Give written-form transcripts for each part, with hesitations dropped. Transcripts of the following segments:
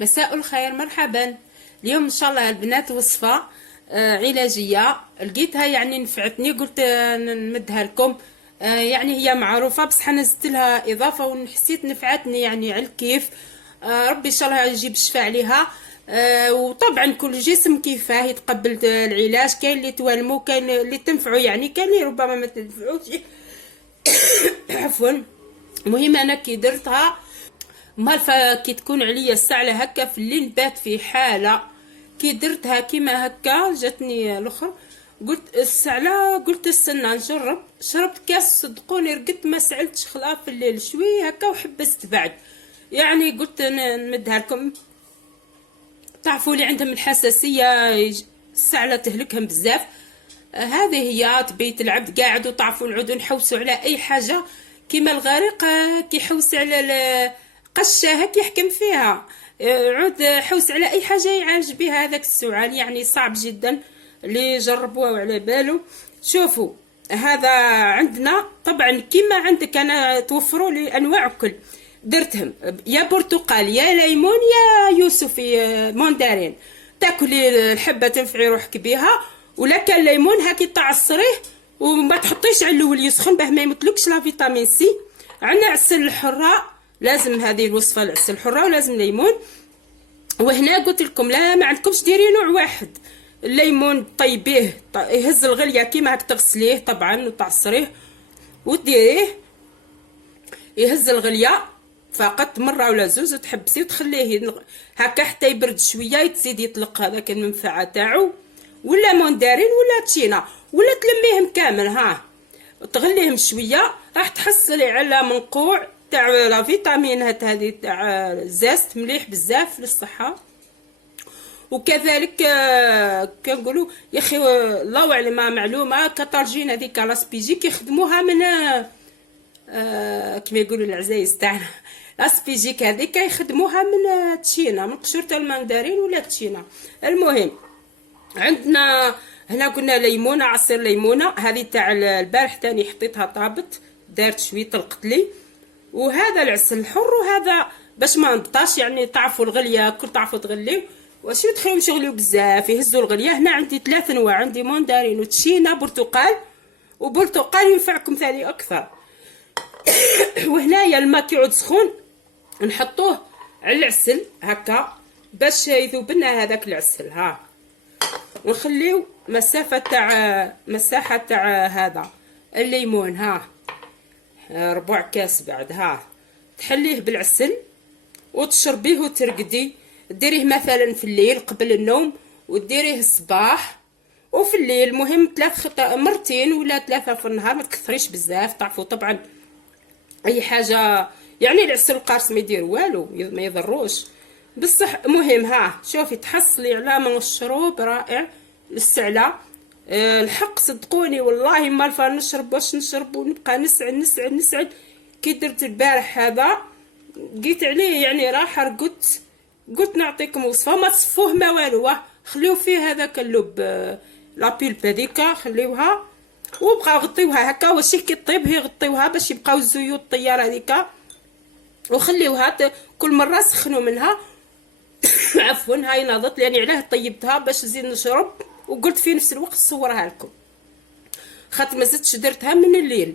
مساء الخير، مرحبا. اليوم ان شاء الله البنات وصفة علاجية لقيتها، يعني نفعتني، قلت نمدها لكم. يعني هي معروفة بس حنا زدت لها اضافة وحسيت نفعتني يعني على الكيف. ربي ان شاء الله يجيب الشفاء عليها. وطبعا كل جسم كيفاه يتقبل العلاج، كاين اللي توالمو، كاين اللي تنفعو، يعني كاين اللي ربما ما تنفعوش. عفوا. المهم انا كي درتها مالفا كي تكون عليا الساعه هكا في الليل نبات في حاله، كي درتها كيما هكا جاتني الاخر، قلت الساعه، قلت استنى نجرب. شربت كاس، صدقوني رقدت ما سعلتش خلاص في الليل شويه هكا وحبست بعد. يعني قلت نمدها لكم. تعرفوا اللي عندهم الحساسيه السعله تهلكهم بزاف. هذه هي تبي العبد قاعد، وتعرفوا نعودوا نحوسوا على اي حاجه كيما الغريق كيحوس على قشه هك يحكم فيها. عود حوس على اي حاجه يعالج بها هذاك السعال، يعني صعب جدا اللي جربوه وعلى باله. شوفوا هذا عندنا طبعا كيما عندك انا، توفروا لي انواع كل درتهم، يا برتقال يا ليمون يا يوسفي مندرين. تاكلي الحبه تنفعي روحك بها، ولا كان ليمون هاكي تعصريه وما تحطيش على الاول يسخن باه ما يمتلكش لا فيتامين سي. عندنا عسل الحراء، لازم هذه الوصفه العسل الحراء، ولازم ليمون. وهنا قلت لكم لا ما عندكمش ديري نوع واحد. الليمون طيبيه يهز الغليه كيما هاك، تغسليه طبعا وتعصريه وديريه يهز الغليه فقط مره ولا زوز، وتحبسيه وتخليه هكا حتى يبرد شويه، تزيد يطلق هذاك المنفعه تاعو، ولا مندرين ولا تشينا، ولا تلميهم كامل ها، تغليهم شويه راح تحصلي على منقوع تاع لا فيتامينات هذه تاع الزاست مليح بزاف للصحه. وكذلك كنقولوا يا اخي الله اعلم معلومه، كاتالجين هذيك لاسبيجيك يخدموها من كما يقولوا العزايز تاعنا، لاسبيجيك هذيك يخدموها من تشينا، من قشور تاع المندرين ولا تشينا. المهم عندنا هنا قلنا ليمونه، عصير ليمونه هذه تاع البارح تاني حطيتها طابت، دارت شويه طلقت لي. وهذا العسل الحر، وهذا باش ما نبطاش، يعني تعرفوا الغليه كل تعرفوا تغليو واش تخليو يشغلوا بزاف يهزوا الغليه. هنا عندي 3 انواع، عندي مندرين وتشينا برتقال، وبرتقال ينفعكم ثاني اكثر. وهنايا الماء كيعود سخون نحطوه على العسل هكا باش يذوب لنا هذاك العسل ها، ونخليو مساحه تاع هذا الليمون ها، ربع كاس بعد ها، تحليه بالعسل وتشربيه وترقدي. ديريه مثلا في الليل قبل النوم، وديريه الصباح وفي الليل. المهم 3 مرتين ولا 3 في النهار، ما تكثريش بزاف. تعرفوا طبعا اي حاجه يعني العسل القارص ما يدير والو، ما يضروش بصح. مهم ها شوفي تحصلي على مشروب رائع للسعله. الحق صدقوني والله ما نشرب واش نشرب، ونبقى نسعد. كي درت البارح هذا لقيت عليه يعني راحه، قلت نعطيكم وصفه ما تصفوه ما والو، خليو فيه هذاك اللب لابيلب هذيك خليوها، وبقاو غطيوها هكا واش كي طيب هي غطيوها باش يبقاو الزيوت الطياره هذيك، وخليوها كل مره سخنوا منها. عفوا هاي ناضت لاني علاه طيبتها باش نزيد نشرب، وقلت في نفس الوقت صورها لكم خاطر ما زدتش درتها من الليل.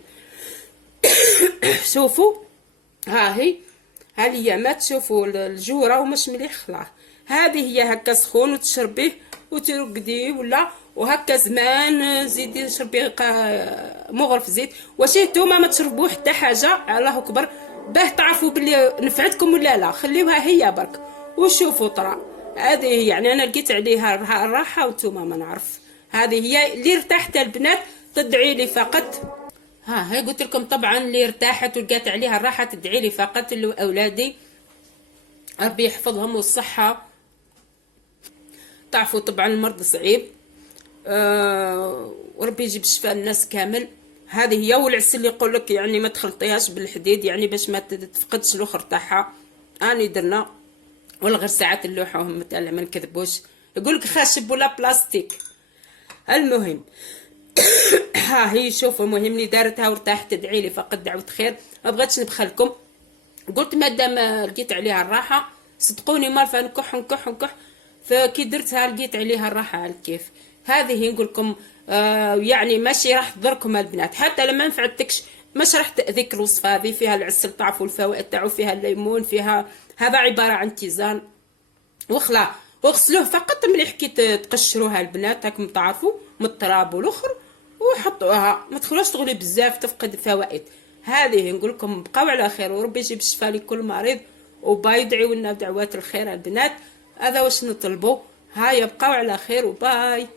شوفوا ها هي ما تشوفوا الجوره ومش مليح خلاص. هذه هي هكا سخون وتشربيه وترقديه، ولا وهكا زمان زيدي شربيه مغرف زيت. واش نتوما ما تشربوه حتى حاجه، الله اكبر، باه تعرفوا بلي نفعتكم ولا لا. خليوها هي برك وشوفوا طرا. هذه يعني انا لقيت عليها الراحه، وانتوما ما نعرف. هذه هي اللي ارتحت البنات تدعي لي فقط. هاي قلت لكم طبعا اللي ارتاحت ولقيت عليها الراحه تدعي لي فقط، اولادي ربي يحفظهم والصحه. تعرفوا طبعا المرض صعيب، وربي يجيب الشفاء الناس كامل. هذه هي. والعسل اللي يقول لك يعني ما تخلطيهاش بالحديد، يعني باش ما تفقدش الاخر تاعها. اني درنا ولا غير ساعات اللوحه وهم تاع ما نكذبوش، يقول لك خشب ولا بلاستيك. المهم ها هي شوفوا، المهم اللي دارتها وارتاحت تدعي لي فقط دعوه خير، ما بغيتش نبخلكم. قلت مادام لقيت عليها الراحه صدقوني مالفه نكح نكح نكح، فكي درتها لقيت عليها الراحه على الكيف. هذه نقول لكم يعني ماشي راح تضركم البنات، حتى لما نفعتكش مش راح تاذيك الوصفه هذه. فيها العسل تعرفوا الفوائد تاعو، فيها الليمون، فيها هذا عباره عن تيزان وخلا. واغسلوه فقط مليح كي تقشروها البنات هاكم تعرفوا من التراب والاخر، وحطوها ما تخلوش تغلي بزاف تفقد الفوائد. هذه نقول لكم بقاو على خير، وربي يجيب الشفاء لكل مريض، وباي يدعيو لنا بدعوات الخير البنات. هذا واش نطلبوا. هيا بقاو على خير وباي.